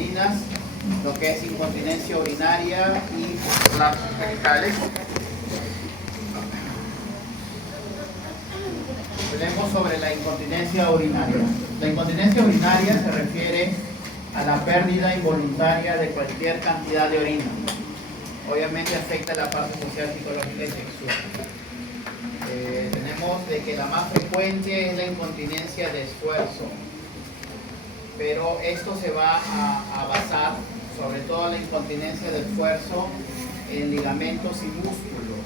femeninas, lo que es incontinencia urinaria y lapsos genitales. Hablemos sobre la incontinencia urinaria. La incontinencia urinaria se refiere a la pérdida involuntaria de cualquier cantidad de orina. Obviamente afecta la parte social, psicológica y sexual. Tenemos de que la más frecuente es la incontinencia de esfuerzo, pero esto se va a basar, sobre todo la incontinencia de esfuerzo, en ligamentos y músculos,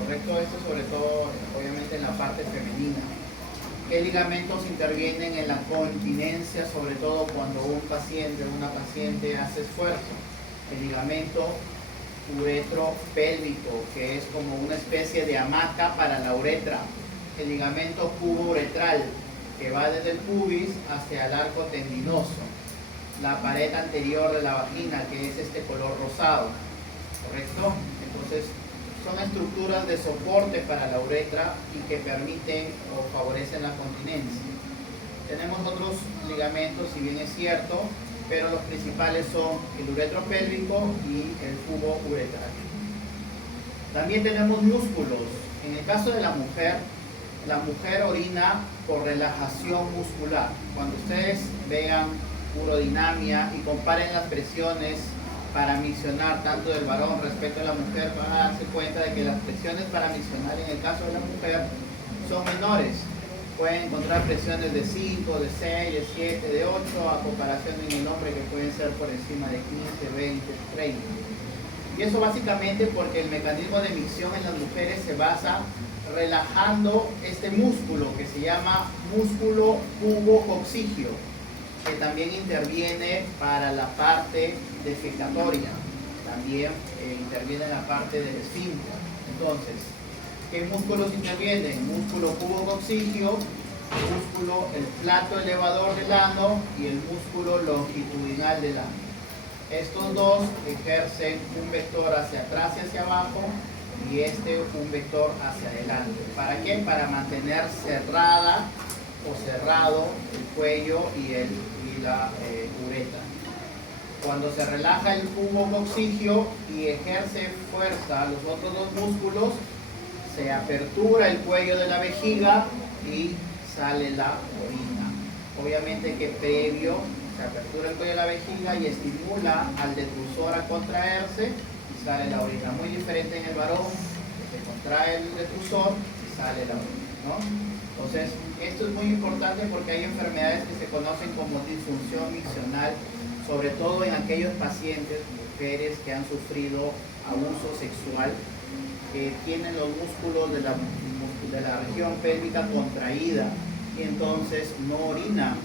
¿correcto? Esto sobre todo, obviamente, en la parte femenina. ¿Qué ligamentos intervienen en la continencia, sobre todo cuando un paciente o una paciente hace esfuerzo? El ligamento uretropélvico, que es como una especie de hamaca para la uretra. El ligamento pubouretral, que va desde el pubis hacia el arco tendinoso. La pared anterior de la vagina, que es este color rosado, ¿correcto? Entonces, son estructuras de soporte para la uretra y que permiten o favorecen la continencia. Tenemos otros ligamentos, si bien es cierto, pero los principales son el uretropélvico y el cubo uretral. También tenemos músculos. En el caso de la mujer orina por relajación muscular. Cuando ustedes vean urodinamia y comparen las presiones para miccionar tanto del varón respecto a la mujer, van a darse cuenta de que las presiones para miccionar en el caso de la mujer son menores. Pueden encontrar presiones de 5, de 6, de 7, de 8, a comparación en el hombre que pueden ser por encima de 15, 20, 30. Y eso básicamente porque el mecanismo de micción en las mujeres se basa relajando este músculo que se llama músculo pubococcígeo, que también interviene para la parte defecatoria, también interviene en la parte del esfínter. Entonces, ¿qué músculos intervienen? Músculo pubococcígeo, el plato elevador del ano y el músculo longitudinal del ano. Estos dos ejercen un vector hacia atrás y hacia abajo y un vector hacia adelante. ¿Para qué? Para mantener cerrada o cerrado el cuello y la uretra. Cuando se relaja el pubococcígeo y ejerce fuerza a los otros dos músculos, se apertura el cuello de la vejiga y sale la orina. Obviamente que previo se apertura el cuello de la vejiga y estimula al detrusor a contraerse y sale la orina. Muy diferente en el varón, que se contrae el detrusor y sale la orina, ¿no? Entonces, esto es muy importante porque hay enfermedades que se conocen como disfunción miccional, sobre todo en aquellos pacientes, mujeres que han sufrido abuso sexual, que tienen los músculos de la región pélvica contraída y entonces no orinan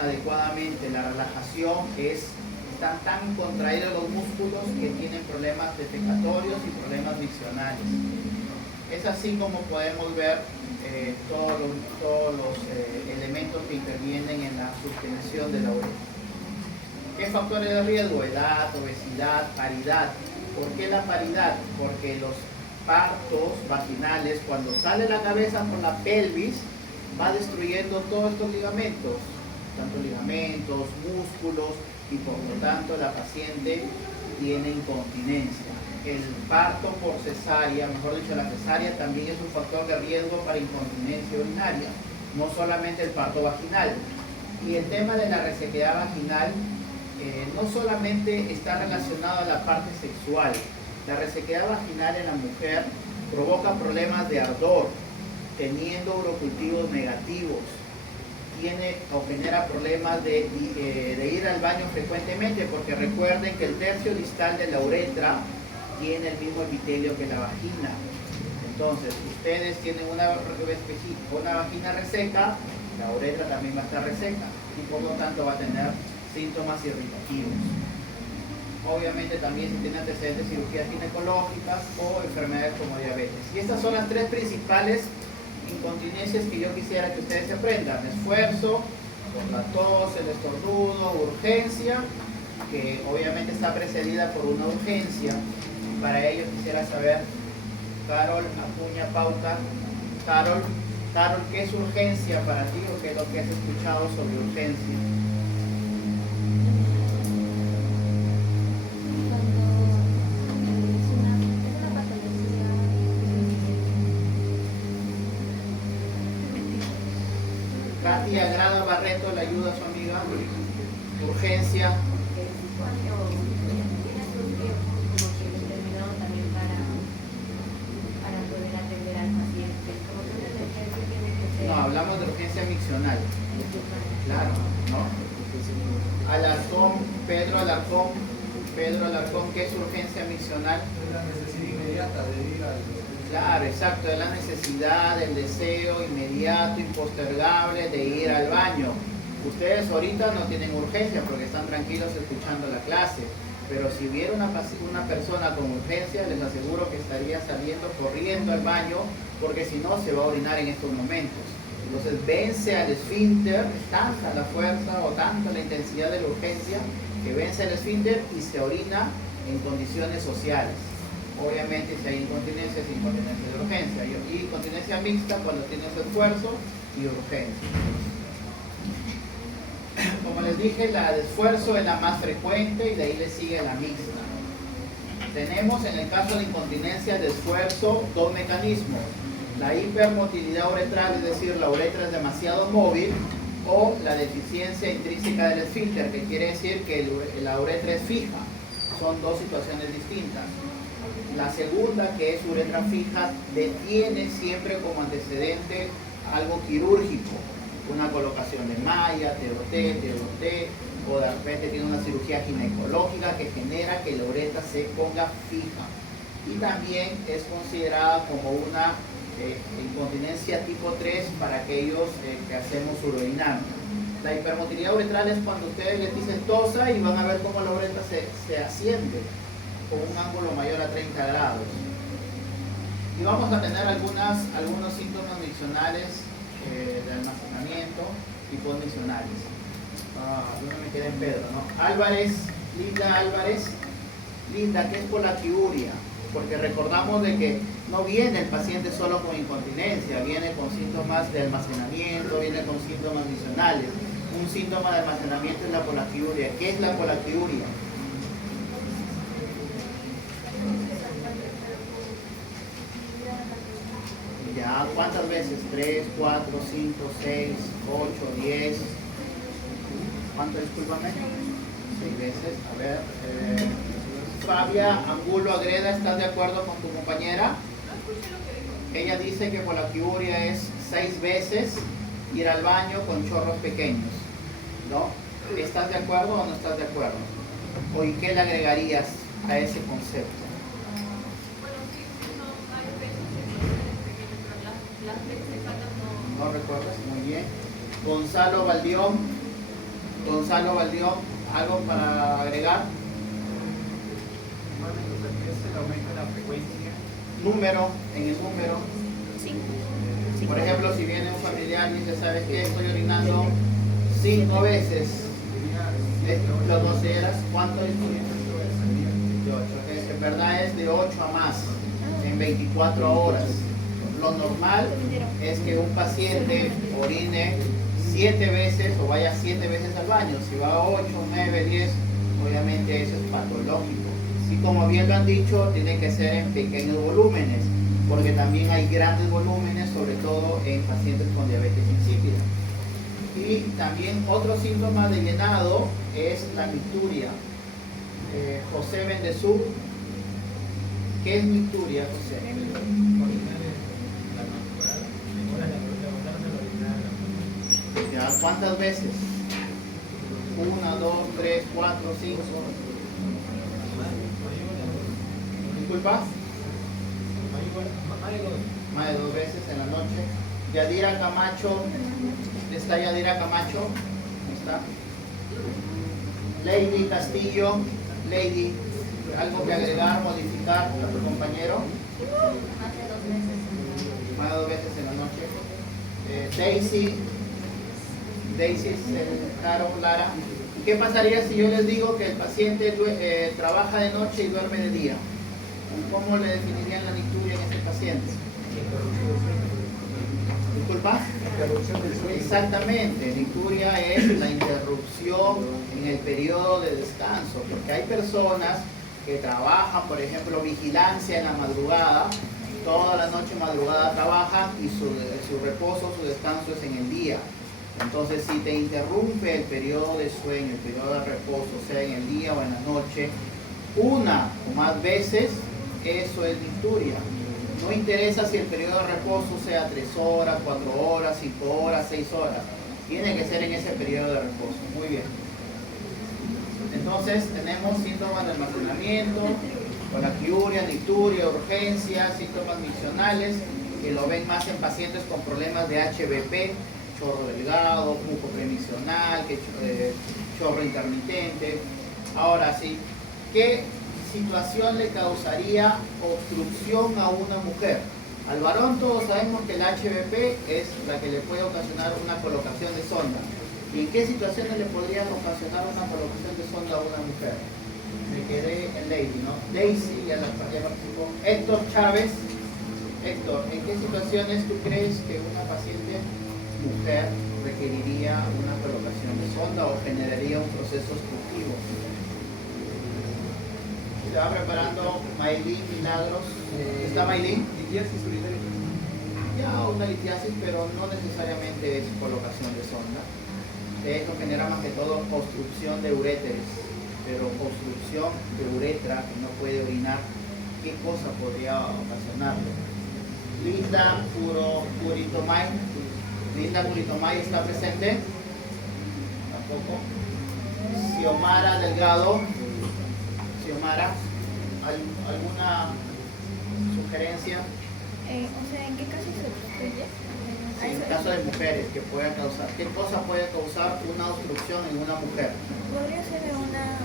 adecuadamente. La relajación están tan contraídos los músculos que tienen problemas defecatorios y problemas miccionales. Es así como podemos ver todos los elementos que intervienen en la suspensión de la uretra. ¿Qué factores de riesgo? Edad, obesidad, paridad. ¿Por qué la paridad? Porque los partos vaginales, cuando sale la cabeza por la pelvis, va destruyendo todos estos ligamentos, tanto ligamentos, músculos, y por lo tanto la paciente tiene incontinencia. El parto por cesárea, mejor dicho, la cesárea también es un factor de riesgo para incontinencia urinaria, no solamente el parto vaginal. Y el tema de la resequedad vaginal no solamente está relacionado a la parte sexual. La resequedad vaginal en la mujer provoca problemas de ardor, teniendo urocultivos negativos, tiene o genera problemas de ir al baño frecuentemente, porque recuerden que el tercio distal de la uretra tiene el mismo epitelio que la vagina. Entonces, ustedes tienen una vagina reseca, la uretra también va a estar reseca y por lo tanto va a tener síntomas irritativos. Obviamente también si tiene antecedentes de cirugías ginecológicas o enfermedades como diabetes. Y estas son las tres principales incontinencias que yo quisiera que ustedes aprendan: esfuerzo, por la tos, el estornudo, urgencia, que obviamente está precedida por una urgencia. Para ello quisiera saber, Carol Acuña Pauta, Carol, ¿qué es urgencia para ti o qué es lo que has escuchado sobre urgencia? reto le ayuda a su amiga? Urgencia. No, hablamos de urgencia miccional. Claro, ¿no? Alarcón, Pedro Alarcón, ¿qué es urgencia miccional? Es la necesidad inmediata de ir al... Claro, exacto, es la necesidad, el deseo inmediato, impostergable de ir al baño. Ustedes ahorita no tienen urgencia porque están tranquilos escuchando la clase, pero si hubiera una persona con urgencia, les aseguro que estaría saliendo corriendo al baño, porque si no se va a orinar en estos momentos. Entonces vence al esfínter, tanta la fuerza o tanta la intensidad de la urgencia que vence al esfínter y se orina en condiciones sociales. Obviamente si hay incontinencia, es incontinencia de urgencia, y incontinencia mixta cuando tienes esfuerzo y urgencia. Como les dije, la de esfuerzo es la más frecuente y de ahí le sigue la mixta. Tenemos en el caso de incontinencia de esfuerzo dos mecanismos: la hipermotilidad uretral, es decir, la uretra es demasiado móvil, o la deficiencia intrínseca del esfínter, que quiere decir que la uretra es fija. Son dos situaciones distintas. La segunda, que es uretra fija, tiene siempre como antecedente algo quirúrgico, una colocación de malla, TOT, o de repente tiene una cirugía ginecológica que genera que la uretra se ponga fija. Y también es considerada como una incontinencia tipo 3 para aquellos que hacemos uroinando. La hipermotilidad uretral es cuando ustedes les dicen tosa y van a ver cómo la uretra se asciende con un ángulo mayor a 30 grados. Y vamos a tener algunos síntomas miccionales de almacenamiento y postmiccionales. No me quedé en Pedro, ¿no? Linda, ¿qué es polaquiuria? Porque recordamos de que no viene el paciente solo con incontinencia, viene con síntomas de almacenamiento, viene con síntomas miccionales. Un síntoma de almacenamiento es la polaquiuria. ¿Qué es la polaquiuria? Ya, ¿cuántas veces? 3, 4, 5, 6, 8, 10. ¿Cuánto, discúlpame? 6 veces. A ver. Fabia Angulo Agreda, ¿estás de acuerdo con tu compañera? Ella dice que polaquiuria es 6 veces ir al baño con chorros pequeños, ¿no? ¿Estás de acuerdo o no estás de acuerdo? ¿O y qué le agregarías a ese concepto? ¿No recuerdas? Muy bien. Gonzalo Valdión, ¿algo para agregar? Es el aumento de la frecuencia. Número, en el número. 5. Por ejemplo, si viene un familiar y dice, ¿sabes qué? Estoy orinando 5 veces. ¿Lo consideras? ¿Cuánto es? 8. En verdad es de 8 a más en 24 horas. Lo normal es que un paciente orine 7 veces o vaya 7 veces al baño. Si va a 8, 9, 10, obviamente eso es patológico. Y como bien lo han dicho, tiene que ser en pequeños volúmenes, porque también hay grandes volúmenes, sobre todo en pacientes con diabetes insípida. Y también otro síntoma de llenado es la micturia. José Bendezú, ¿qué es micturia, José? ¿Ya? ¿Cuántas veces? 1, 2, 3, 4, 5. ¿Disculpa? Más de 2 veces en la noche. Yadira Camacho, ¿está Yadira Camacho? ¿Está? Lady Castillo, Lady, ¿algo que agregar, modificar a tu compañero? Más de 2 veces en la noche. Daisy, Caro, Lara. ¿Qué pasaría si yo les digo que el paciente trabaja de noche y duerme de día? ¿Cómo le definirían la micturia en este paciente? ¿Disculpa? Interrupción del sueño. Exactamente, micturia es la interrupción en el periodo de descanso, porque hay personas que trabajan, por ejemplo, vigilancia en la madrugada, toda la noche madrugada trabajan y su reposo, su descanso es en el día. Entonces, si te interrumpe el periodo de sueño, el periodo de reposo, sea en el día o en la noche, una o más veces, eso es nicturia. No interesa si el periodo de reposo sea 3 horas, 4 horas, 5 horas, 6 horas. Tiene que ser en ese periodo de reposo. Muy bien. Entonces, tenemos síntomas de almacenamiento, colaquiuria, nicturia, urgencia, síntomas miccionales, que lo ven más en pacientes con problemas de HBP, chorro delgado, flujo premiccional, chorro intermitente. Ahora sí, ¿qué situación le causaría obstrucción a una mujer? Al varón todos sabemos que el HBP es la que le puede ocasionar una colocación de sonda. ¿Y en qué situaciones le podría ocasionar una colocación de sonda a una mujer? Me quedé en Lady, ¿no? Daisy ya participó. Héctor Chávez. Héctor, ¿en qué situaciones tú crees que una paciente mujer requeriría una colocación de sonda o generaría un proceso obstructivo? Se va preparando Maylin Milagros. ¿Está Maylin? Litiasis urinaria. Ya, una litiasis, pero no necesariamente es colocación de sonda. De hecho, genera más que todo obstrucción de uréteres, pero obstrucción de uretra, que no puede orinar, ¿qué cosa podría ocasionarlo? Linda Puritomay. Linda Puritomay está presente. Tampoco. Xiomara Delgado. Xiomara, ¿alguna sugerencia? O sea, ¿en qué caso se obstruye? Sí, en caso de mujeres, que pueda causar, ¿qué cosa puede causar una obstrucción en una mujer? Podría ser una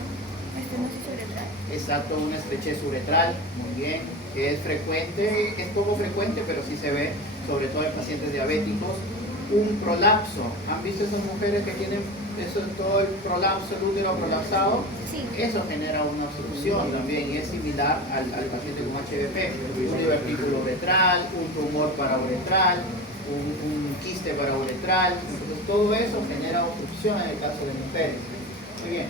estenosis uretral. Exacto, una estrechez uretral, muy bien, que es frecuente, es poco frecuente, pero sí se ve, sobre todo en pacientes diabéticos. Un prolapso, ¿han visto esas mujeres que tienen eso, todo el prolapso, el útero prolapsado? Sí. Eso genera una obstrucción también y es similar al paciente con HBP, un divertículo uretral, un tumor parauretral, un quiste parauretral. Entonces todo eso genera obstrucción en el caso de mujeres. Muy bien.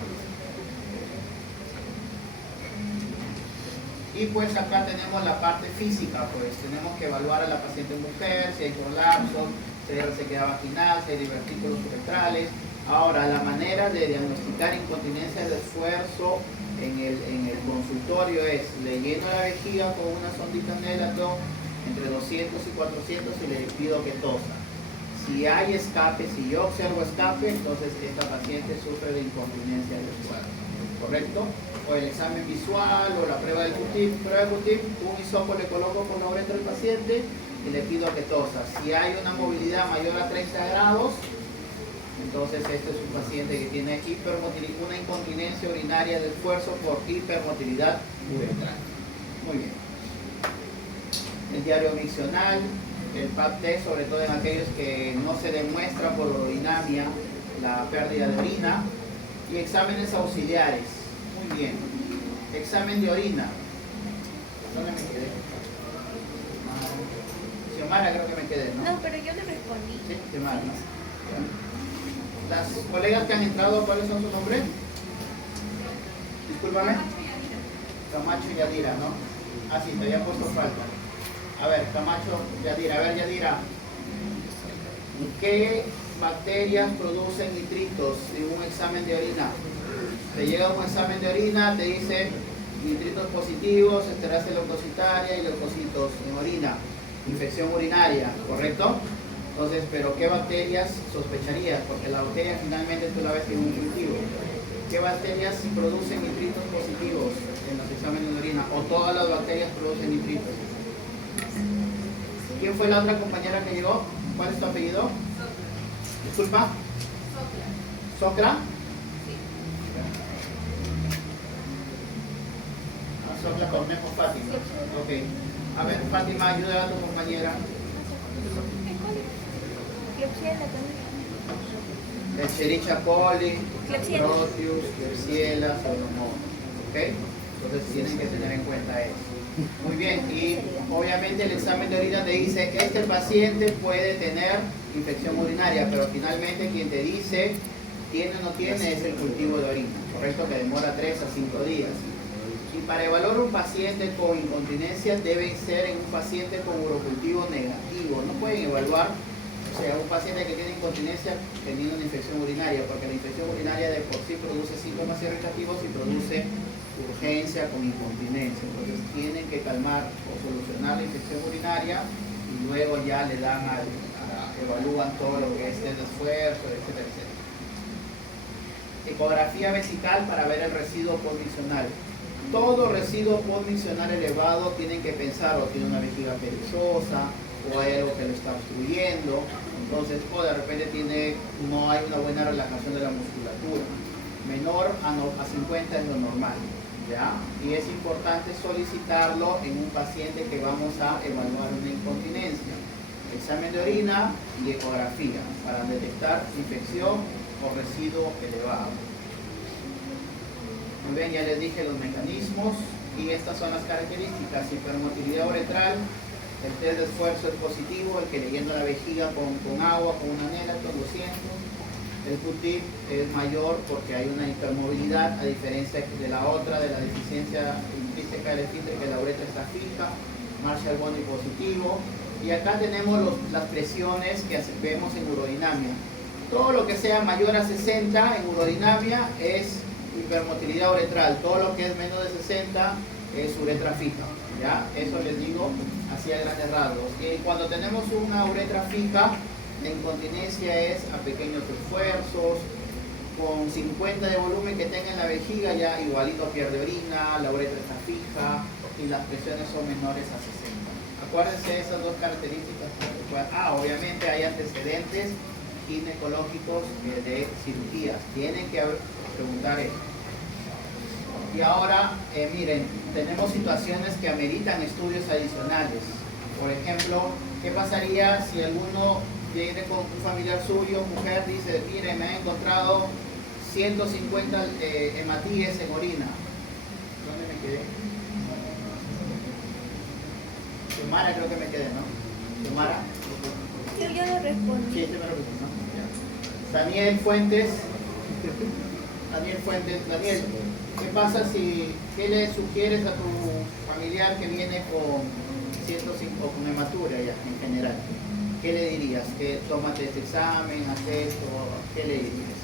Y pues acá tenemos la parte física, pues tenemos que evaluar a la paciente mujer, si hay prolapso, si hay resequedad vaginal, si hay divertículos uretrales. Ahora, la manera de diagnosticar incontinencia de esfuerzo en el consultorio es, le lleno la vejiga con una sondita Nelatón entre 200 y 400 y le pido que tosa. Si hay escape, si yo observo escape, entonces esta paciente sufre de incontinencia de esfuerzo, ¿correcto? O el examen visual o la prueba del QTIP. Prueba del QTIP, un hisopo le coloco por la uretra del paciente y le pido que tosa. Si hay una movilidad mayor a 30 grados, entonces este es un paciente que tiene una incontinencia urinaria de esfuerzo por hipermotilidad uretral. Muy bien. El diario miccional, el PAP-T, sobre todo en aquellos que no se demuestra por urinamia la pérdida de orina. Y exámenes auxiliares. Muy bien. Examen de orina. ¿Dónde me quedé? Xiomara creo que me quedé, ¿no? No, pero yo le respondí. Sí, Xiomara, ¿no? Las colegas que han entrado, ¿cuáles son sus nombres? Discúlpame. Camacho y Yadira, ¿no? Ah, sí, te había puesto falta. A ver, Camacho, Yadira. A ver, Yadira. ¿Qué bacterias producen nitritos en un examen de orina? Te llega un examen de orina, te dice nitritos positivos, esterasa leucocitaria y leucocitos en orina. Infección urinaria, ¿correcto? Entonces, ¿pero qué bacterias sospecharías? Porque la bacteria finalmente tú la ves en un cultivo. ¿Qué bacterias producen nitritos positivos en los exámenes de orina? ¿O todas las bacterias producen nitritos? ¿Quién fue la otra compañera que llegó? ¿Cuál es tu apellido? Disculpa. ¿Socra? Socra Cornejo Fátima. Ok. A ver, Fátima, ayuda a tu compañera. Klebsiella también. Escherichia coli, Klebsiella. Proteus, Klebsiella, Pseudomonas. ¿Ok? Entonces tienen que tener en cuenta eso. Muy bien, y obviamente el examen de orina te dice, este paciente puede tener infección urinaria, pero finalmente quien te dice, tiene o no tiene, es el cultivo de orina, ¿correcto? Que demora 3 a 5 días. Y para evaluar un paciente con incontinencia deben ser en un paciente con urocultivo negativo. No pueden evaluar O sea, un paciente que tiene incontinencia teniendo una infección urinaria, porque la infección urinaria de por sí produce síntomas irritativos y produce urgencia con incontinencia. Entonces tienen que calmar o solucionar la infección urinaria y luego ya le dan evalúan todo lo que es el esfuerzo, etcétera, etcétera. Ecografía vesical para ver el residuo postmiccional. Todo residuo postmiccional elevado tienen que pensar o tiene una vejiga perezosa o hay algo que lo está obstruyendo, entonces o de repente no hay una buena relajación de la musculatura. Menor a 50 es lo normal, ¿ya? Y es importante solicitarlo en un paciente que vamos a evaluar una incontinencia. Examen de orina y ecografía para detectar infección o residuo elevado. Muy bien, ya les dije los mecanismos y estas son las características. Hipermotilidad uretral, el test de esfuerzo es positivo, el que le llena la vejiga con agua, con una Nelaton 200. El Q-tip es mayor porque hay una hipermovilidad, a diferencia de la otra, de la deficiencia intrínseca del esfínter, que la uretra está fija. Marshall-Bonney positivo. Y acá tenemos las presiones que vemos en urodinamia. Todo lo que sea mayor a 60 en urodinamia es hipermotilidad uretral. Todo lo que es menos de 60 es uretra fija. ¿Ya? Eso les digo así a grandes rasgos. Y cuando tenemos una uretra fija, la incontinencia es a pequeños esfuerzos, con 50 de volumen que tenga en la vejiga, ya igualito pierde orina, la uretra está fija y las presiones son menores a 60. Acuérdense de esas dos características. Obviamente hay antecedentes ginecológicos de cirugías. Tienen que preguntar esto. Y ahora, miren, tenemos situaciones que ameritan estudios adicionales. Por ejemplo, ¿qué pasaría si alguno viene con un familiar suyo, mujer, dice, mire, me han encontrado 150 hematíes en orina? ¿Dónde me quedé? Xiomara creo que me quedé, ¿no? Xiomara. Yo no respondí. Sí, me lo ¿no? Ya. Daniel Fuentes. Daniel, ¿qué pasa qué le sugieres a tu familiar que viene con 105 con hematuria ya en general? ¿Qué le dirías? Que tómate este examen, haz esto, ¿qué le dirías?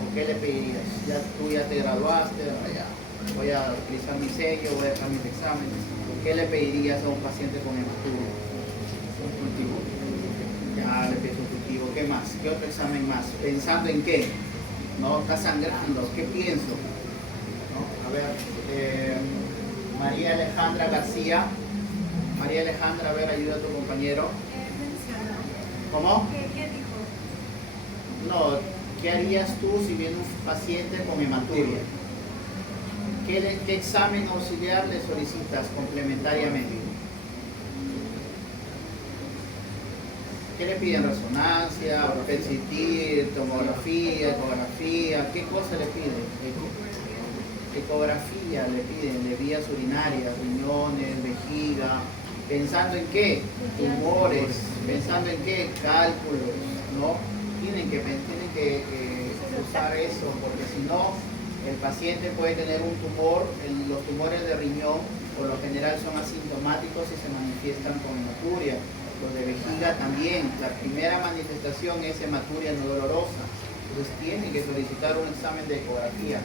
¿O qué le pedirías? Tú ya te graduaste, ya, voy a utilizar mi sello, voy a dejar mis exámenes. ¿Qué le pedirías a un paciente con hematuria? Un cultivo. Ya le pides un cultivo. ¿Qué más? ¿Qué otro examen más? ¿Pensando en qué? ¿No? ¿Está sangrando? ¿Qué pienso? ¿No? A ver, María Alejandra García. María Alejandra, a ver, ayuda a tu compañero. ¿Cómo? ¿Qué dijo? No, ¿qué harías tú si viene un paciente con hematuria? ¿Qué examen auxiliar le solicitas complementariamente? ¿Qué le piden? ¿Resonancia, PET-CT, tomografía, ecografía? ¿Qué cosa le piden? Ecografía le piden, de vías urinarias, riñones, vejiga. ¿Pensando en qué? Tumores. ¿Pensando en qué? Cálculos, ¿no? Tienen que usar eso, porque si no, el paciente puede tener un tumor. Los tumores de riñón, por lo general, son asintomáticos y se manifiestan con hematuria. Los de vejiga también. La primera manifestación es hematuria no dolorosa. Entonces tienen que solicitar un examen de ecografía.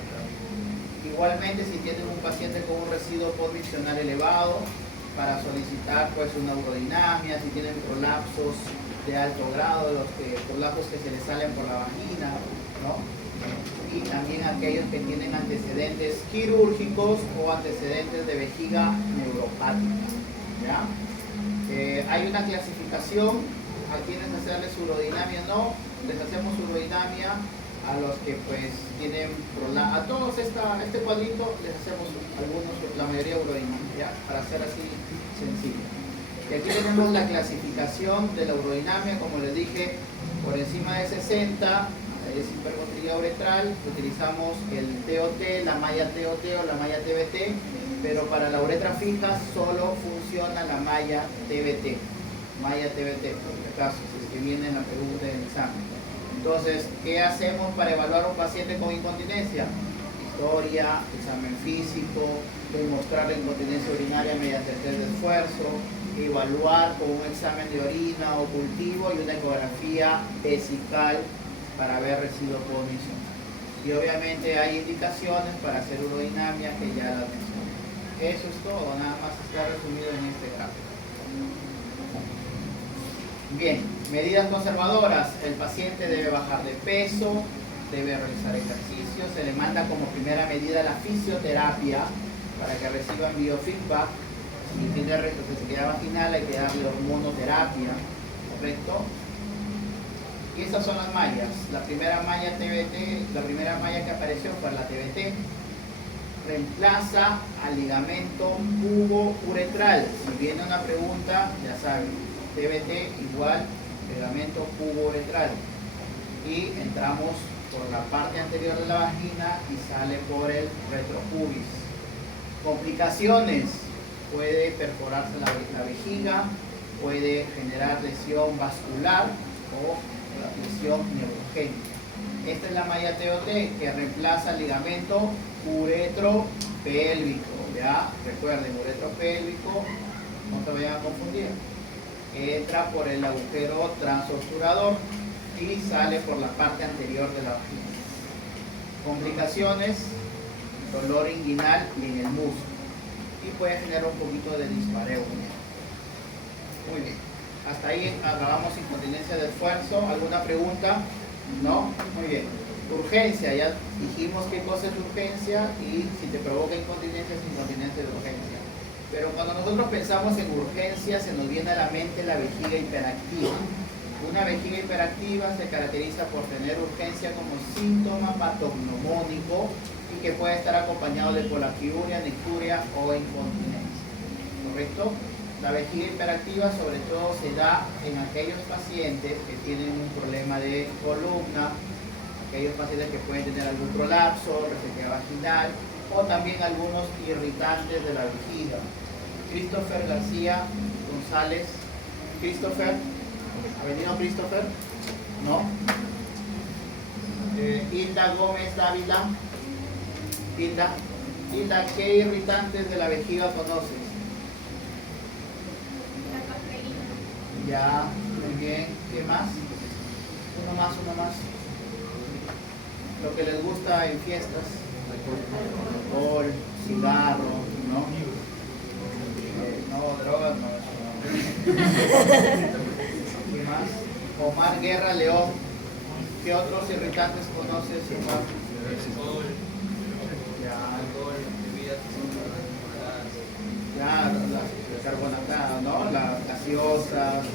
Igualmente, si tienen un paciente con un residuo postmiccional elevado, para solicitar pues una urodinamia, si tienen prolapsos de alto grado, los prolapsos que se les salen por la vagina, ¿no? Y también aquellos que tienen antecedentes quirúrgicos o antecedentes de vejiga neuropática, ¿ya? Hay una clasificación a quienes hacerles urodinamia, no, les hacemos urodinamia a los que pues tienen a todos este cuadrito les hacemos algunos, la mayoría urodinamia, ¿ya? Para hacer así sencillo. Y aquí tenemos la clasificación de la urodinamia, como les dije, por encima de 60 es hipermotilidad uretral, utilizamos el TOT, la malla TOT o la malla TBT, pero para la uretra fija solo funciona la malla TBT, por si acaso, si es que viene en la pregunta del examen. Entonces, ¿qué hacemos para evaluar a un paciente con incontinencia? historia, examen físico, demostrar la incontinencia urinaria mediante el test de esfuerzo, evaluar con un examen de orina o cultivo y una ecografía vesical para ver residuos cognición. Y obviamente hay indicaciones para hacer urodinamia que ya las mencioné. Eso es todo, nada más está resumido en este gráfico. Bien, medidas conservadoras. El paciente debe bajar de peso, debe realizar ejercicio, se le manda como primera medida la fisioterapia para que reciban biofeedback. Si tiene resequedad vaginal hay que darle hormonoterapia, ¿correcto? Y esas son las mallas. La primera malla TBT, la primera malla que apareció fue la TBT. Reemplaza al ligamento pubo-uretral. Si viene una pregunta, ya saben, TBT igual ligamento pubo-uretral. Y entramos por la parte anterior de la vagina y sale por el retropubis. Complicaciones: puede perforarse la vejiga, puede generar lesión vascular o la lesión neurogénica. Esta es la malla TOT que reemplaza el ligamento uretropélvico. Ya recuerden, uretropélvico, no se vayan a confundir. Entra por el agujero transobturador y sale por la parte anterior de la vagina. Complicaciones: dolor inguinal y en el muslo. Y puede generar un poquito de dispareunia. Muy bien. Hasta ahí acabamos incontinencia de esfuerzo. ¿Alguna pregunta? ¿No? Muy bien. Urgencia, ya dijimos qué cosa es urgencia y si te provoca incontinencia es incontinencia de urgencia. Pero cuando nosotros pensamos en urgencia se nos viene a la mente la vejiga hiperactiva. Una vejiga hiperactiva se caracteriza por tener urgencia como síntoma patognomónico y que puede estar acompañado de polaquiuria, nicturia o incontinencia. ¿Correcto? La vejiga hiperactiva sobre todo se da en aquellos pacientes que tienen un problema de columna, aquellos pacientes que pueden tener algún prolapso, resequedad vaginal o también algunos irritantes de la vejiga. Christopher García González. Christopher, ¿ha venido Christopher? ¿No? Hilda Gómez Dávila. Hilda, ¿qué irritantes de la vejiga conoces? Ya, muy bien. ¿Qué más? Uno más. Lo que les gusta en fiestas. Alcohol, cigarro, ¿no? No, drogas no. ¿Qué más? Omar Guerra León. ¿Qué otros irritantes conoces, Omar? Ya, la carbonatada, ¿no? Las gaseosas,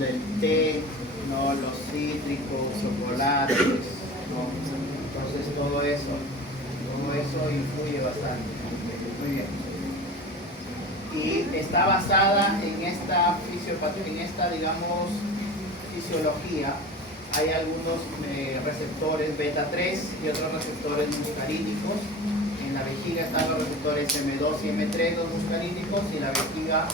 el té, ¿no? Los cítricos, chocolates, ¿no? Entonces todo eso influye bastante. Muy bien. Y está basada en esta digamos, fisiología. Hay algunos receptores beta 3 y otros receptores muscarínicos. En la vejiga están los receptores M2 y M3, los muscarínicos, y la vejiga,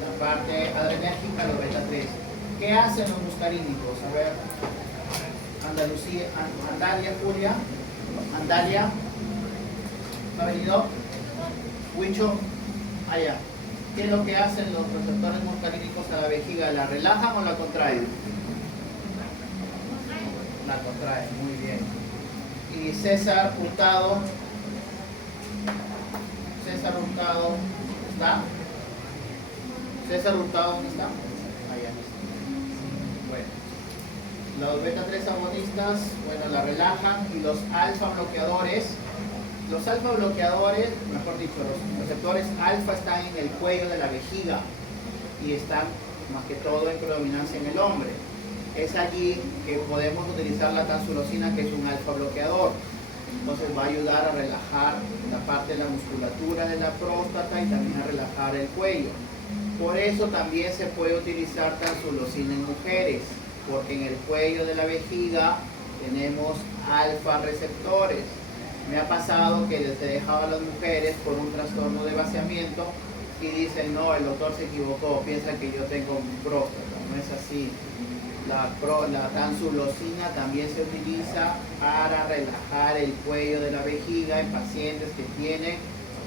la parte adrenérgica, los beta 3. ¿Qué hacen los muscarínicos? A ver, Andalia, Julia, Andalia, ¿ha venido? Huicho, allá. ¿Qué es lo que hacen los receptores muscarínicos a la vejiga? ¿La relajan o la contraen? La contraen, muy bien. Y César Hurtado, ¿está? César Hurtado, ¿dónde está? Allá. Bueno, los beta 3 agonistas, bueno, la relajan, y los alfa bloqueadores. Los alfa bloqueadores, mejor dicho, los receptores alfa están en el cuello de la vejiga y están más que todo en predominancia en el hombre. Es allí que podemos utilizar la tansulosina, que es un alfa bloqueador. Entonces va a ayudar a relajar la parte de la musculatura de la próstata y también a relajar el cuello. Por eso también se puede utilizar tansulosina en mujeres, porque en el cuello de la vejiga tenemos alfa receptores. Me ha pasado que se dejaba a las mujeres por un trastorno de vaciamiento y dicen, no, el doctor se equivocó, piensa que yo tengo próstata. No es así. La tamsulosina también se utiliza para relajar el cuello de la vejiga en pacientes que tienen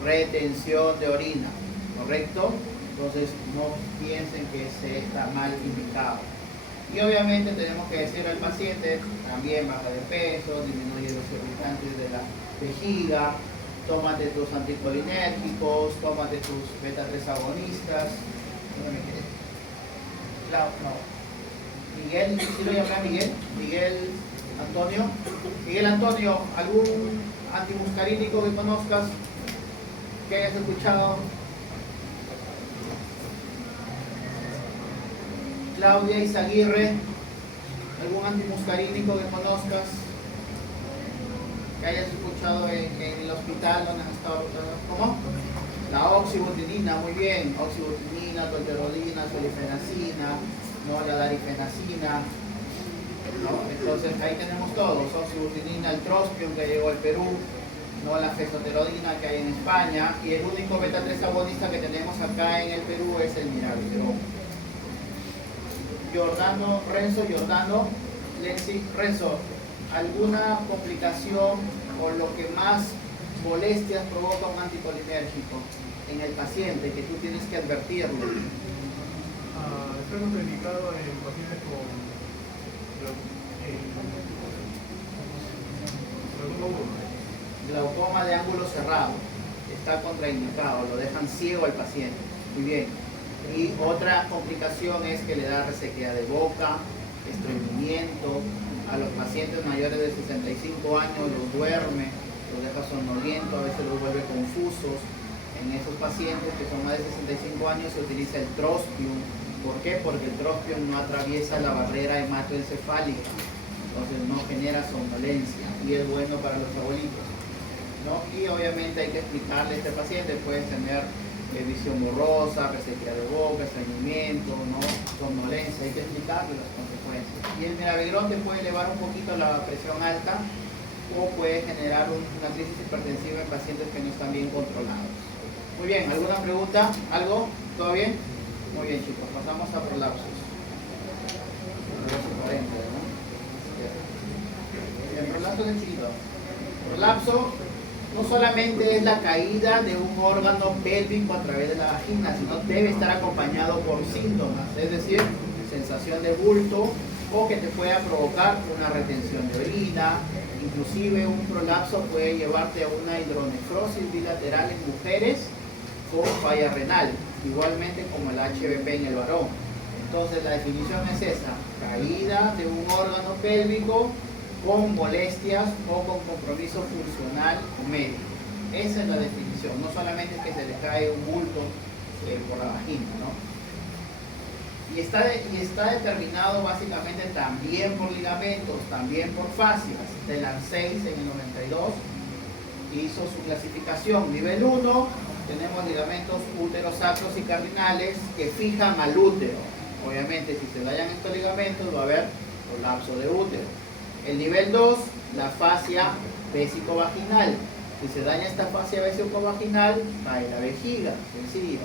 retención de orina, ¿correcto? Entonces no piensen que se está mal indicado. Y obviamente tenemos que decirle al paciente, también baja de peso, disminuye los irritantes de la vejiga, tómate tus anticolinérgicos, tómate tus beta-3 agonistas. ¿Dónde me quedé? No. Miguel, ¿sí lo llamé a Miguel? Miguel Antonio. Miguel Antonio, ¿algún antimuscarínico que conozcas que hayas escuchado? Claudia Izaguirre, ¿algún antimuscarínico que conozcas que hayas escuchado en el hospital donde has estado? ¿Cómo? La oxibutinina, muy bien, oxibutinina, tolterodina, solifenacina, ¿no? La darifenacina, ¿no? Entonces ahí tenemos todos, oxibutinina, el trospium que llegó al Perú, ¿no? La fesoterodina que hay en España, y el único beta-3 agonista que tenemos acá en el Perú es el mirabegron. Jordano, Renzo, ¿alguna complicación o lo que más molestias provoca un anticolinérgico en el paciente que tú tienes que advertirlo? Está contraindicado en pacientes con glaucoma de ángulo cerrado. Está contraindicado, lo dejan ciego al paciente. Muy bien. Y otra complicación es que le da resequedad de boca, estreñimiento. A los pacientes mayores de 65 años los duerme, los deja somnolientos, a veces los vuelve confusos. En esos pacientes que son más de 65 años se utiliza el trospium. ¿Por qué? Porque el trospium no atraviesa la barrera hematoencefálica, entonces no genera somnolencia y es bueno para los abuelitos, ¿no? Y obviamente hay que explicarle a este paciente, puede tener visión borrosa, resequedad de boca, estreñimiento, ¿no? Somnolencia, hay que explicarle las consecuencias. Y el mirabegron te puede elevar un poquito la presión alta o puede generar una crisis hipertensiva en pacientes que no están bien controlados. Muy bien, ¿alguna pregunta? ¿Algo? ¿Todo bien? Muy bien, chicos, pasamos a prolapsos. El prolapso es chiquito. Prolapso no solamente es la caída de un órgano pélvico a través de la vagina, sino debe estar acompañado por síntomas, es decir, sensación de bulto o que te pueda provocar una retención de orina. Inclusive un prolapso puede llevarte a una hidronefrosis bilateral en mujeres con falla renal, igualmente como el HBP en el varón. Entonces la definición es esa: caída de un órgano pélvico con molestias o con compromiso funcional o médico. Esa es la definición, no solamente es que se le cae un bulto por la vagina, ¿no? Y está determinado básicamente también por ligamentos, también por fascias. Delancey en el 92 hizo su clasificación. Nivel 1, tenemos ligamentos úterosacros y cardinales que fijan al útero. Obviamente, si se dañan estos ligamentos, va a haber prolapso de útero. El nivel 2, la fascia vésico-vaginal. Si se daña esta fascia vésico-vaginal, cae la vejiga, sencillo.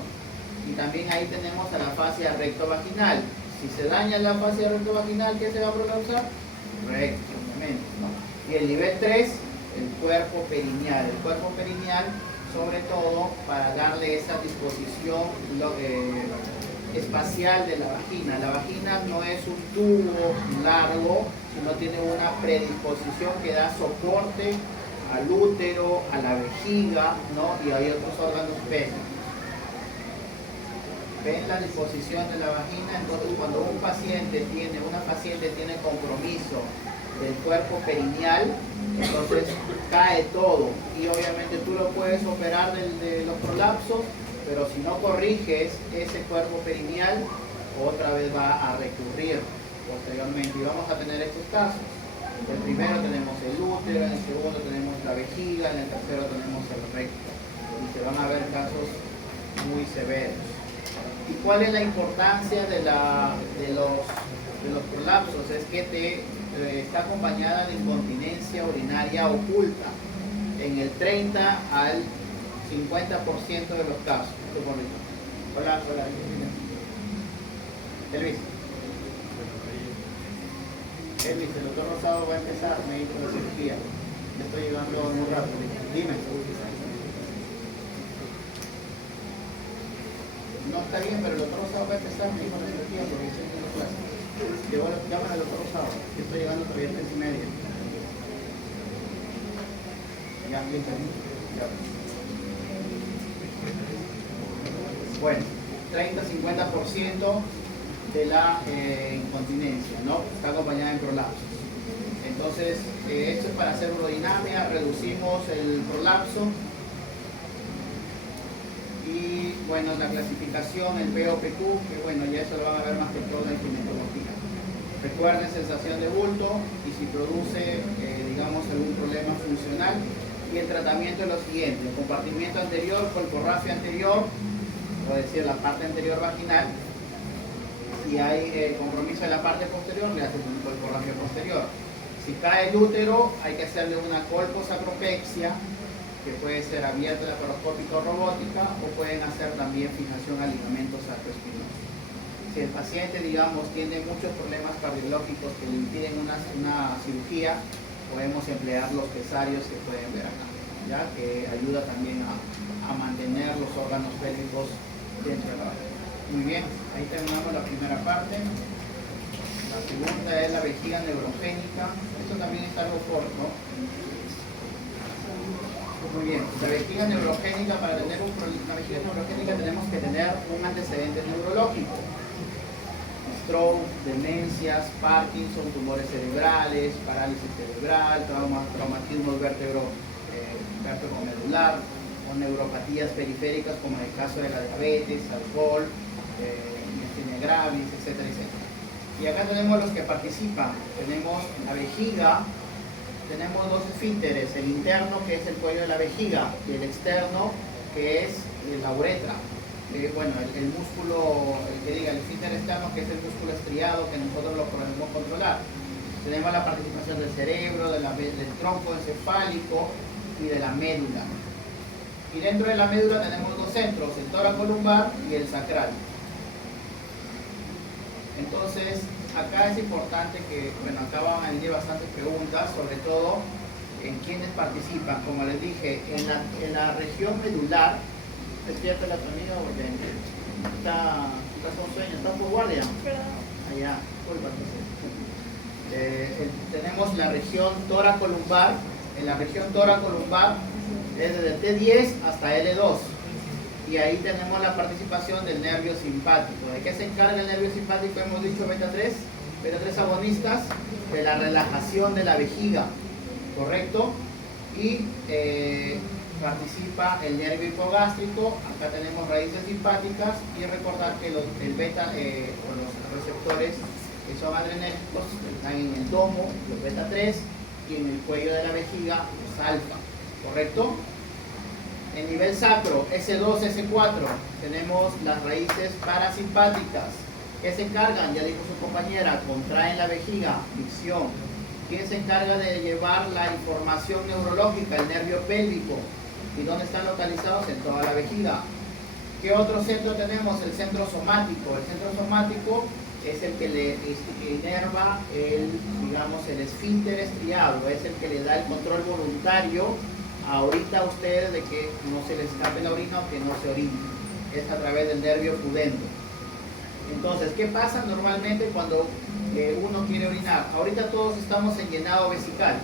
Y también ahí tenemos a la fascia recto-vaginal. Si se daña la fascia recto-vaginal, ¿qué se va a prolapsar? Recto, obviamente, ¿no? Y el nivel 3, el cuerpo perineal. El cuerpo perineal, sobre todo, para darle esa disposición espacial de la vagina. La vagina no es un tubo largo, sino tiene una predisposición que da soporte al útero, a la vejiga, ¿no? Y hay otros órganos pélvicos. ¿Ven la disposición de la vagina? Entonces, cuando una paciente tiene compromiso del cuerpo perineal, entonces cae todo. Y obviamente tú lo puedes operar de los prolapsos, pero si no corriges ese cuerpo perineal, otra vez va a recurrir posteriormente. Y vamos a tener estos casos. En el primero tenemos el útero, en el segundo tenemos la vejiga, en el tercero tenemos el recto. Y se van a ver casos muy severos. ¿Y cuál es la importancia de los prolapsos? Es que está acompañada de incontinencia urinaria oculta en el 30 al 50% de los casos. Hola. Elvis. Elvis, el doctor Rosado va a empezar, me dijo la cirugía. Ya estoy llegando muy rápido. Dime. No está bien, pero el doctor Rosado va a empezar, me dijo la cirugía porque estoy haciendo clase. Llaman al doctor Rosado, que estoy llegando todavía a 3:30. Ya, bien, ya. Bueno, 30-50% de la incontinencia, ¿no? Está acompañada en prolapsos. Entonces, esto es para hacer urodinamia, reducimos el prolapso. Y bueno, la clasificación, el POPQ, que bueno, ya eso lo van a ver más que todo en ginecología. Recuerden, sensación de bulto y si produce, digamos, algún problema funcional. Y el tratamiento es lo siguiente: el compartimiento anterior, colporrafia anterior, o decir la parte anterior vaginal. Si hay compromiso de la parte posterior, le hacen un colporrafia posterior. Si cae el útero, hay que hacerle una colposacropexia, que puede ser abierta laparoscópica o robótica, o pueden hacer también fijación a ligamentos sacroespinosos. Si el paciente, digamos, tiene muchos problemas cardiológicos que le impiden una cirugía, podemos emplear los pesarios que pueden ver acá, ¿ya? Que ayuda también a mantener los órganos pélvicos dentro de la barriga. Muy bien, ahí terminamos la primera parte. La segunda es la vejiga neurogénica. Esto también es algo corto. Muy bien, la vejiga neurogénica, para tener una vejiga neurogénica tenemos que tener un antecedente neurológico. Stroke, demencias, Parkinson, tumores cerebrales, parálisis cerebral, traumatismo vértebromedular, o neuropatías periféricas como en el caso de la diabetes, alcohol, miastenia gravis, etcétera, etcétera. Y acá tenemos los que participan. Tenemos la vejiga, tenemos dos esfínteres, el interno, que es el cuello de la vejiga, y el externo, que es la uretra. Bueno, el músculo, el esfínter externo, que es el músculo estriado, que nosotros lo podemos controlar. Tenemos la participación del cerebro, del tronco encefálico y de la médula. Y dentro de la médula tenemos dos centros, el tóraco-lumbar y el sacral. Entonces, acá es importante que, bueno, acá van a venir bastantes preguntas, sobre todo en quienes participan. Como les dije, en la región medular, ¿despierta la tonida o está con sueño? ¿Está por guardia? Allá, disculpa. Tenemos la región tóraco-lumbar. En la región tóraco-lumbar es desde T10 hasta L2. Y ahí tenemos la participación del nervio simpático. ¿De qué se encarga el nervio simpático? Hemos dicho beta 3 agonistas, de la relajación de la vejiga, ¿correcto? Y participa el nervio hipogástrico. Acá tenemos raíces simpáticas, y recordar que el beta o los receptores que son adrenérgicos están en el domo, los beta 3, y en el cuello de la vejiga, los alfa, ¿correcto? En nivel sacro, S2, S4, tenemos las raíces parasimpáticas. ¿Qué se encargan? Ya dijo su compañera, contraen la vejiga, micción. ¿Quién se encarga de llevar la información neurológica? El nervio pélvico. ¿Y dónde están localizados? En toda la vejiga. ¿Qué otro centro tenemos? El centro somático. El centro somático es el que le inerva el esfínter estriado, es el que le da el control voluntario ahorita a ustedes de que no se les escape la orina o que no se orine. Es a través del nervio pudendo. Entonces, ¿qué pasa normalmente cuando uno quiere orinar? Ahorita todos estamos en llenado vesical.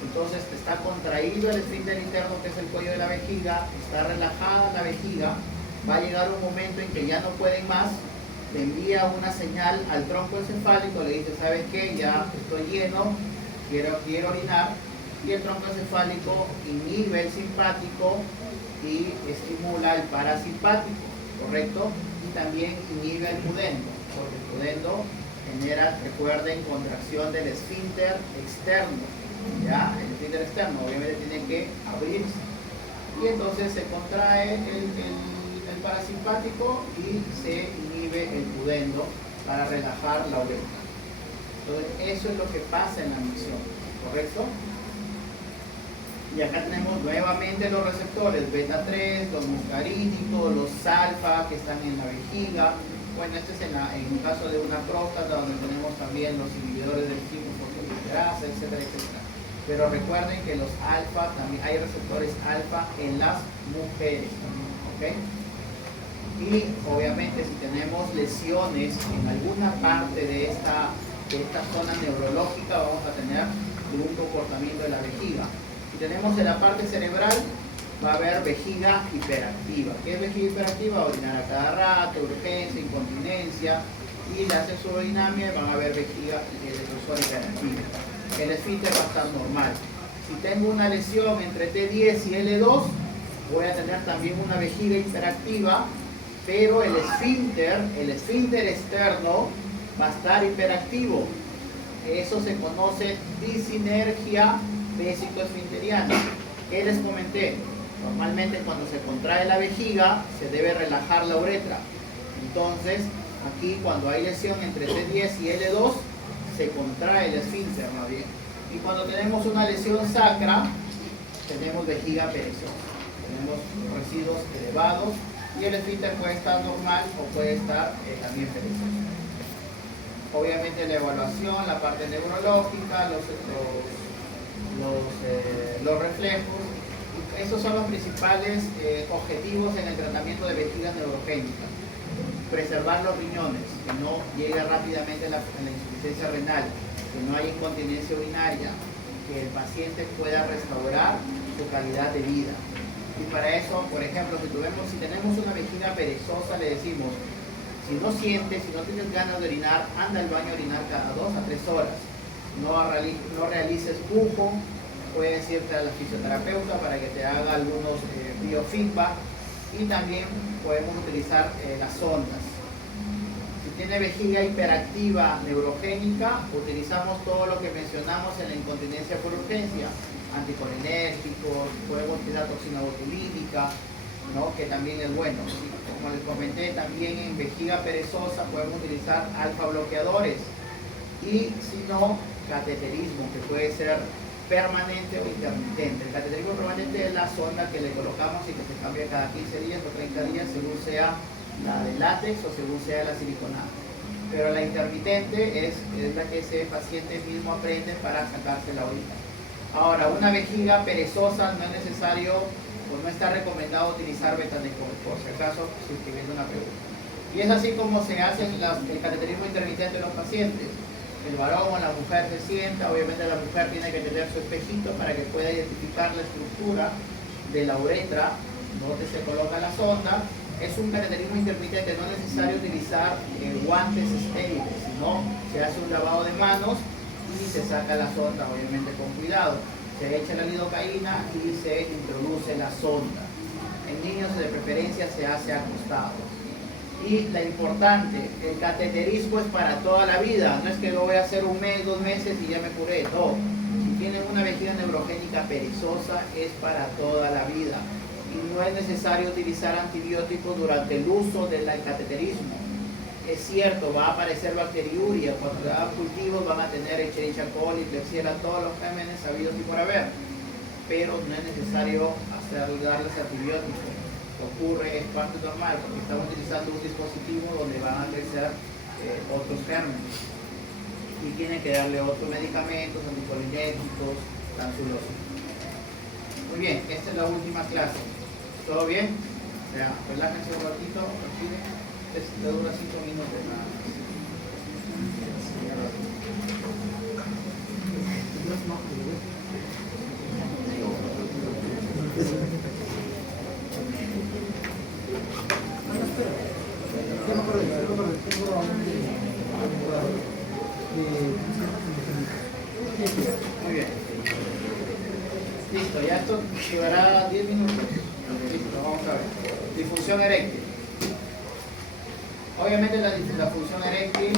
Entonces está contraído el esfínter interno, que es el cuello de la vejiga, está relajada la vejiga. Va a llegar un momento en que ya no pueden más, le envía una señal al tronco encefálico, le dice, ¿sabes qué? Ya estoy lleno, quiero orinar. Y el tronco encefálico inhibe el simpático y estimula el parasimpático, ¿correcto? Y también inhibe el pudendo, porque el pudendo genera, recuerden, contracción del esfínter externo, ¿ya? El esfínter externo obviamente tiene que abrirse. Y entonces se contrae el parasimpático y se inhibe el pudendo para relajar la uretra. Entonces eso es lo que pasa en la micción, ¿correcto? Y acá tenemos nuevamente los receptores beta 3, los muscarínicos, los alfa que están en la vejiga. Bueno, este es en el caso de una próstata, donde tenemos también los inhibidores del 5 grasa, etcétera, etcétera. Pero recuerden que los alfa, también hay receptores alfa en las mujeres también, ¿ok? Y obviamente si tenemos lesiones en alguna parte de esta zona neurológica, vamos a tener un comportamiento de la vejiga. Si tenemos en la parte cerebral, va a haber vejiga hiperactiva. ¿Qué es vejiga hiperactiva? Orinar a cada rato, urgencia, incontinencia, y la sexualidinamia van a haber vejiga hiperactiva. El esfínter va a estar normal. Si tengo una lesión entre T10 y L2, voy a tener también una vejiga hiperactiva, pero el esfínter externo va a estar hiperactivo. Eso se conoce disinergia vésico-esfinteriana. ¿Qué les comenté? Normalmente cuando se contrae la vejiga se debe relajar la uretra. Entonces aquí cuando hay lesión entre T10 y L2 se contrae el esfínter, ¿no? Bien. Y cuando tenemos una lesión sacra tenemos vejiga perezosa, tenemos residuos elevados y el esfínter puede estar normal o puede estar también perezoso. Obviamente la evaluación, la parte neurológica, los reflejos, esos son los principales objetivos en el tratamiento de vejiga neurogénica. Preservar los riñones, que no llegue rápidamente la insuficiencia renal, que no haya incontinencia urinaria, que el paciente pueda restaurar su calidad de vida. Y para eso, por ejemplo, si tenemos una vejiga perezosa, le decimos, si no sientes, si no tienes ganas de orinar, anda al baño a orinar cada 2 a 3 horas. No realices pujo, puedes irte a la fisioterapeuta para que te haga algunos biofeedback, y también podemos utilizar las sondas. Si tiene vejiga hiperactiva neurogénica, utilizamos todo lo que mencionamos en la incontinencia por urgencia, anticolinérgicos, podemos utilizar toxina botulínica, ¿no? Que también es bueno. Como les comenté, también en vejiga perezosa podemos utilizar alfa bloqueadores, y si no, cateterismo, que puede ser permanente o intermitente. El cateterismo permanente es la sonda que le colocamos y que se cambia cada 15 días o 30 días según sea la de látex o según sea la siliconada. Pero la intermitente es la que ese paciente mismo aprende para sacarse la orina. Ahora, una vejiga perezosa no es necesario o no está recomendado utilizar betanecol, por si acaso, suscribiendo una pregunta. Y es así como se hace el cateterismo intermitente de los pacientes. El varón o la mujer se sienta, obviamente la mujer tiene que tener su espejito para que pueda identificar la estructura de la uretra, donde se coloca la sonda. Es un cateterismo intermitente, no es necesario utilizar guantes estériles, sino se hace un lavado de manos y se saca la sonda, obviamente con cuidado. Se echa la lidocaína y se introduce la sonda. En niños de preferencia se hace acostado. Y la importante, el cateterismo es para toda la vida, no es que lo voy a hacer 1 mes, 2 meses y ya me curé, no. Si tienen una vejiga neurogénica perezosa es para toda la vida y no es necesario utilizar antibióticos durante el uso del cateterismo. Es cierto, va a aparecer bacteriuria, cuando hagan cultivos van a tener Escherichia coli, Klebsiella, todos los gérmenes sabidos y por haber, pero no es necesario darles antibióticos. Ocurre, es parte normal, porque estamos utilizando un dispositivo donde van a crecer otros gérmenes y tienen que darle otros medicamentos, anticolinérgicos, tansulósicos. Muy bien, esta es la última clase. ¿Todo bien? O sea, relájense un ratito, respiren. Le dura 5 minutos nada más. Muy bien. Listo, ya esto llevará 10 minutos. Listo, vamos a ver. Disfunción eréctil. Obviamente la función eréctil